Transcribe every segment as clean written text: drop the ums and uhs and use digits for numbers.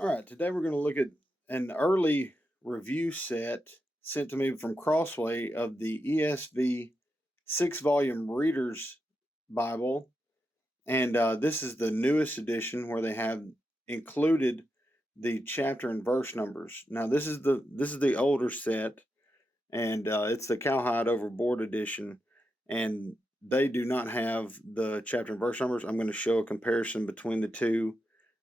All right, today we're going to look at an early review set sent to me from Crossway of the ESV 6-volume Reader's Bible. And this is the newest edition where they have included the chapter and verse numbers. Now this is the older set, and it's the Cowhide Overboard edition, and they do not have the chapter and verse numbers. I'm going to show a comparison between the two.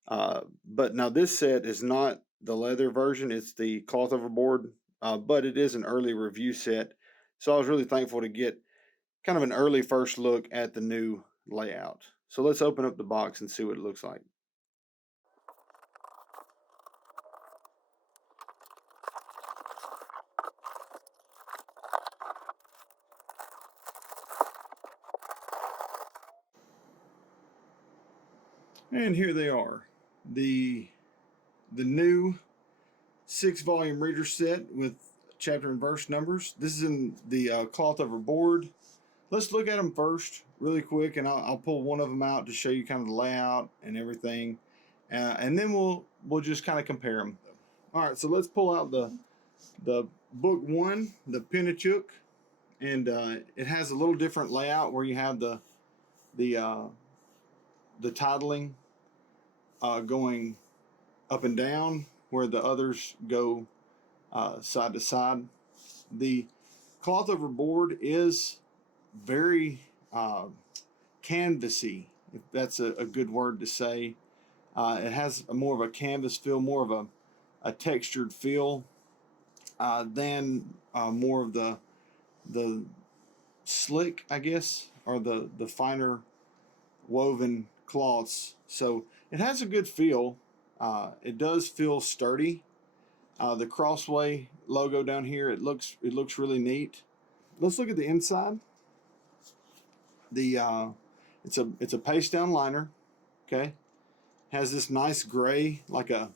But now this set is not the leather version, it's the cloth overboard, but it is an early review set. So I was really thankful to get kind of an early first look at the new layout. So let's open up the box and see what it looks like. And here they are, the new 6-volume reader set with chapter and verse numbers. This is in the cloth overboard. Let's look at them first really quick, and I'll pull one of them out to show you kind of the layout and everything, and then we'll just kind of compare them. All right, so let's pull out the book one, the Pentateuch, and it has a little different layout where you have the titling going up and down, where the others go side to side. The cloth overboard is very canvasy, if that's a good word to say. It has more of a canvas feel, more of a textured feel than more of the slick, I guess, or the finer woven cloths. So it has a good feel. It does feel sturdy. The Crossway logo down here, it looks really neat. Let's look at the inside. The it's a paste down liner. Okay, has this nice gray, like a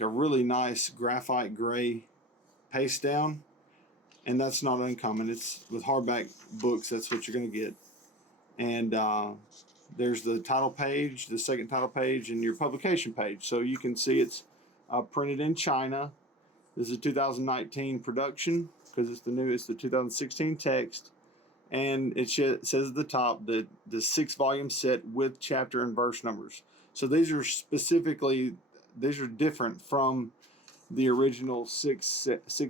really nice graphite gray paste down, and that's not uncommon. It's with hardback books, that's what you're going to get. And there's the title page, the second title page, and your publication page. So you can see it's printed in China. This is a 2019 production because it's the 2016 text. And it says at the top that the 6-volume set with chapter and verse numbers. So these are different from the original six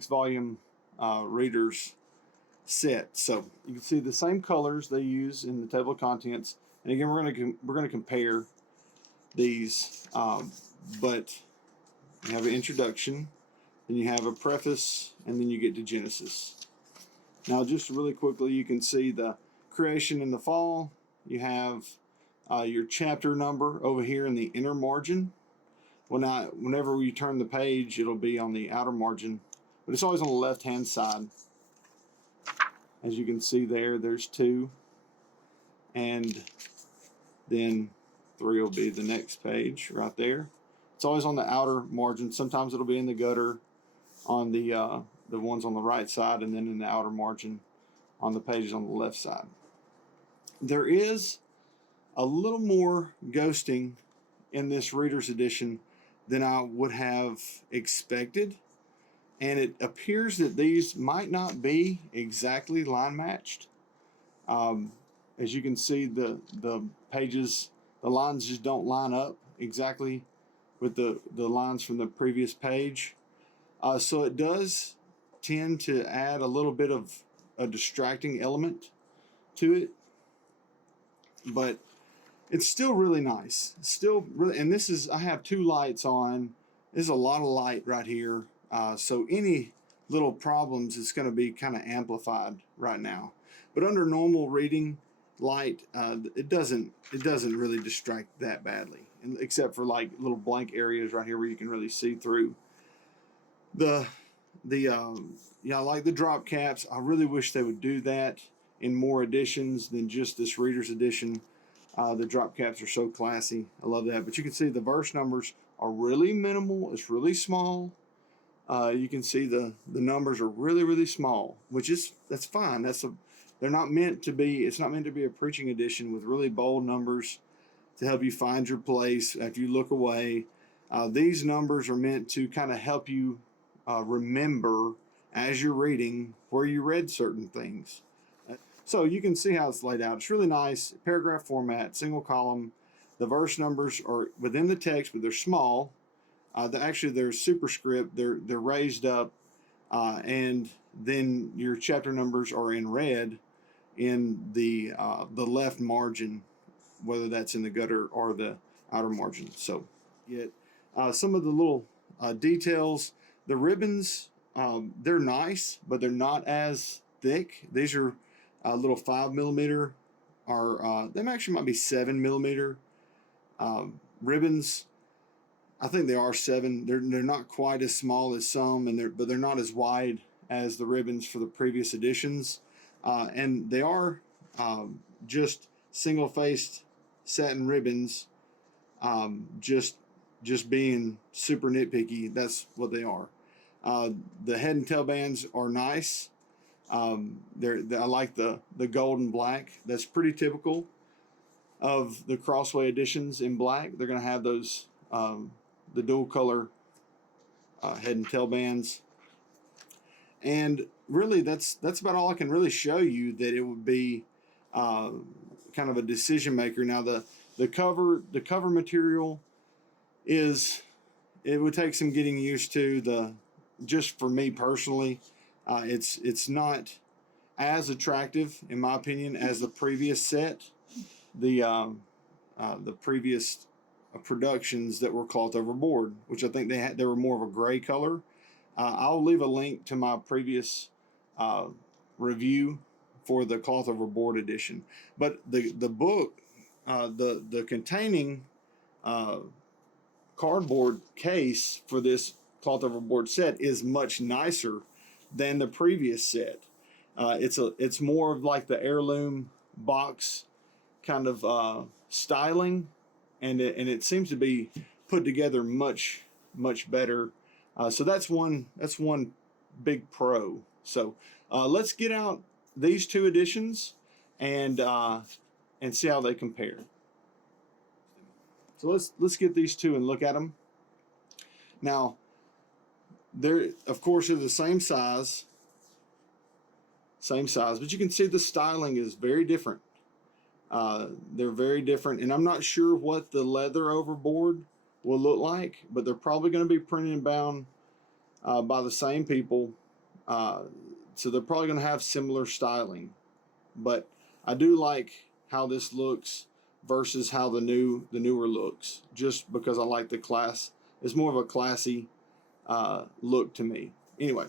volume readers set. So you can see the same colors they use in the table of contents. And again, we're going to compare these, but you have an introduction, then you have a preface, and then you get to Genesis. Now, just really quickly, you can see the creation in the fall. You have your chapter number over here in the inner margin. Whenever you turn the page, it'll be on the outer margin, but it's always on the left-hand side. As you can see there's 2, and then 3 will be the next page right there. It's always on the outer margin. Sometimes it'll be in the gutter on the ones on the right side, and then in the outer margin on the pages on the left side. There is a little more ghosting in this reader's edition than I would have expected, and it appears that these might not be exactly line matched. As you can see, the pages, the lines just don't line up exactly with the lines from the previous page. So it does tend to add a little bit of a distracting element to it, but it's still really nice. Still really, and I have 2 lights on. There's a lot of light right here, so any little problems, it's going to be kind of amplified right now. But under normal reading light, it doesn't really distract that badly, except for like little blank areas right here where you can really see through. I like the drop caps. I really wish they would do that in more editions than just this reader's edition. The drop caps are so classy. I love that. But you can see the verse numbers are really minimal. It's really small. You can see the numbers are really, really small, that's fine. They're not meant to be. It's not meant to be a preaching edition with really bold numbers to help you find your place after you look away. These numbers are meant to kind of help you remember as you're reading where you read certain things. So you can see how it's laid out. It's really nice. Paragraph format, single column. The verse numbers are within the text, but they're small. Actually, they're superscript. They're raised up, and then your chapter numbers are in red in the left margin, whether that's in the gutter or the outer margin. So, get some of the little details. The ribbons, they're nice, but they're not as thick. These are little 5 millimeter, or they actually might be 7 millimeter ribbons. I think they are 7. They're not quite as small as some, but they're not as wide as the ribbons for the previous editions, and they are just single-faced satin ribbons. Just being super nitpicky, that's what they are. The head and tail bands are nice. I like the gold and black. That's pretty typical of the Crossway editions in black. They're going to have those the dual color head and tail bands. And really, that's about all I can really show you that it would be kind of a decision maker. Now the cover material it would take some getting used to. Just for me personally, it's not as attractive in my opinion as the previous set. The previous productions that were cloth over board, which I think they were more of a gray color. I'll leave a link to my previous review for the cloth over board edition. But the book, the containing cardboard case for this cloth over board set is much nicer than the previous set. It's more of like the heirloom box kind of styling, and it seems to be put together much better. So that's one big pro. So let's get out these two editions and see how they compare. So let's get these two and look at them. Now, they're of course the same size, but you can see the styling is very different. They're very different, and I'm not sure what the leather overboard will look like, but they're probably going to be printed and bound by the same people, so they're probably going to have similar styling. But I do like how this looks versus how the newer looks, just because I like the class. It's more of a classy look to me. Anyway,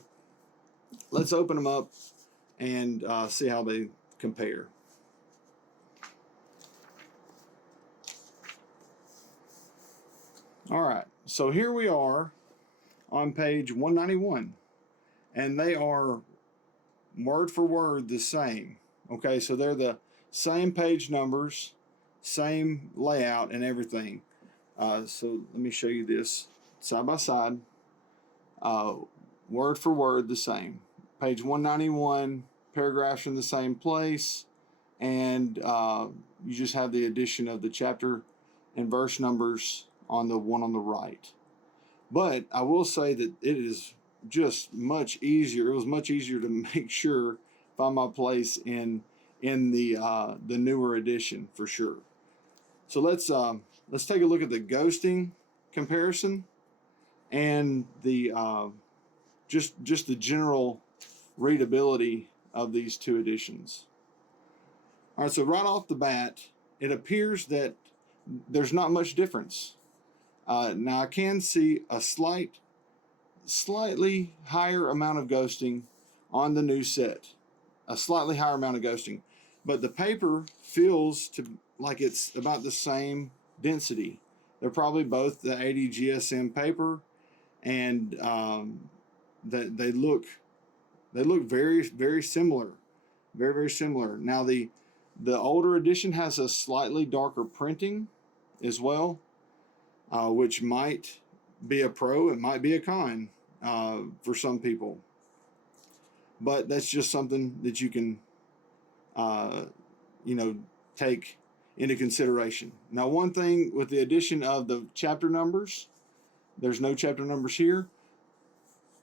let's open them up and see how they compare. All right, so here we are on page 191, and they are word for word the same. Okay, so they're the same page numbers, same layout, and everything. So let me show you this side by side. Word for word the same. Page 191, paragraphs in the same place, and you just have the addition of the chapter and verse numbers on the one on the right. But I will say that it is just much easier. It was much easier to make sure, find my place in the newer edition for sure. So let's take a look at the ghosting comparison and the just the general readability of these two editions. All right, so right off the bat, it appears that there's not much difference. Now I can see a slightly higher amount of ghosting on the new set, a slightly higher amount of ghosting, but the paper feels like it's about the same density. They're probably both the 80 GSM paper, and they look very similar, very similar. Now the older edition has a slightly darker printing as well, which might be a pro, it might be a con for some people. But that's just something that you can, take into consideration. Now, one thing with the addition of the chapter numbers, there's no chapter numbers here,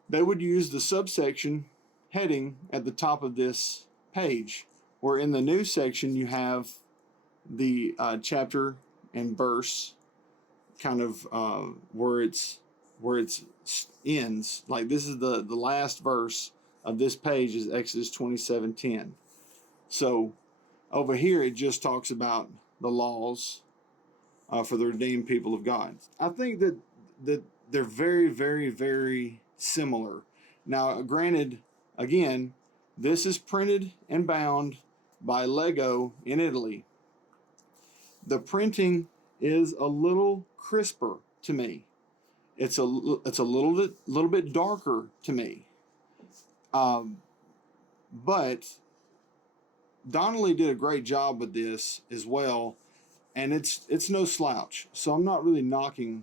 they would use the subsection heading at the top of this page, where in the new section you have the chapter and verse kind of where it's ends. Like this is the last verse of this page is Exodus 27:10. So over here it just talks about the laws for the redeemed people of God. I think that they're very, very, very similar. Now, granted, again, this is printed and bound by Lego in Italy. The printing is a little crisper to me. It's a little bit darker to me. But Donnelly did a great job with this as well, and it's no slouch. So I'm not really knocking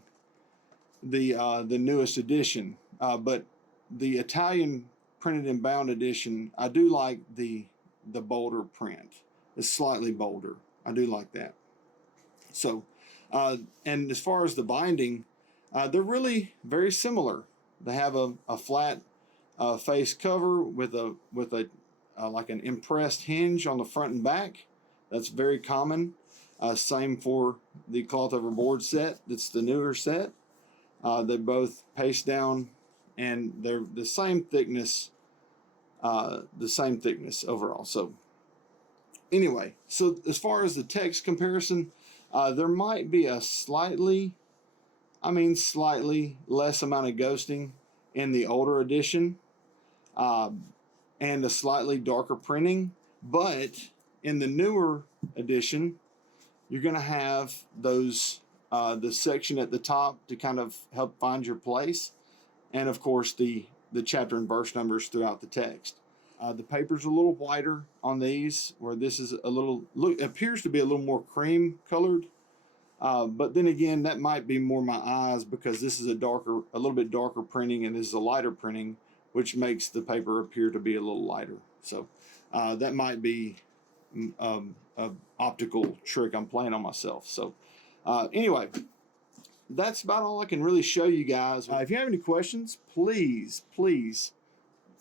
the newest edition, but the Italian printed and bound edition, I do like the bolder print. It's slightly bolder. I do like that. So, and as far as the binding, they're really very similar. They have a flat face cover with a like an impressed hinge on the front and back. That's very common. Same for the cloth over board set. That's the newer set. They both paste down, and they're the same thickness. The same thickness overall. So anyway, so as far as the text comparison, there might be a slightly less amount of ghosting in the older edition, and a slightly darker printing. But in the newer edition, you're going to have those the section at the top to kind of help find your place, and of course the chapter and verse numbers throughout the text. The paper's a little whiter on these, where this is appears to be a little more cream colored. But then again, that might be more my eyes, because this is a little bit darker printing, and this is a lighter printing, which makes the paper appear to be a little lighter. So that might be an optical trick I'm playing on myself. So anyway, that's about all I can really show you guys. If you have any questions, please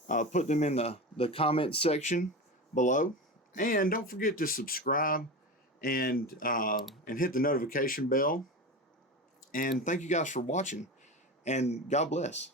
put them in the comment section below. And don't forget to subscribe and hit the notification bell. And thank you guys for watching, and God bless.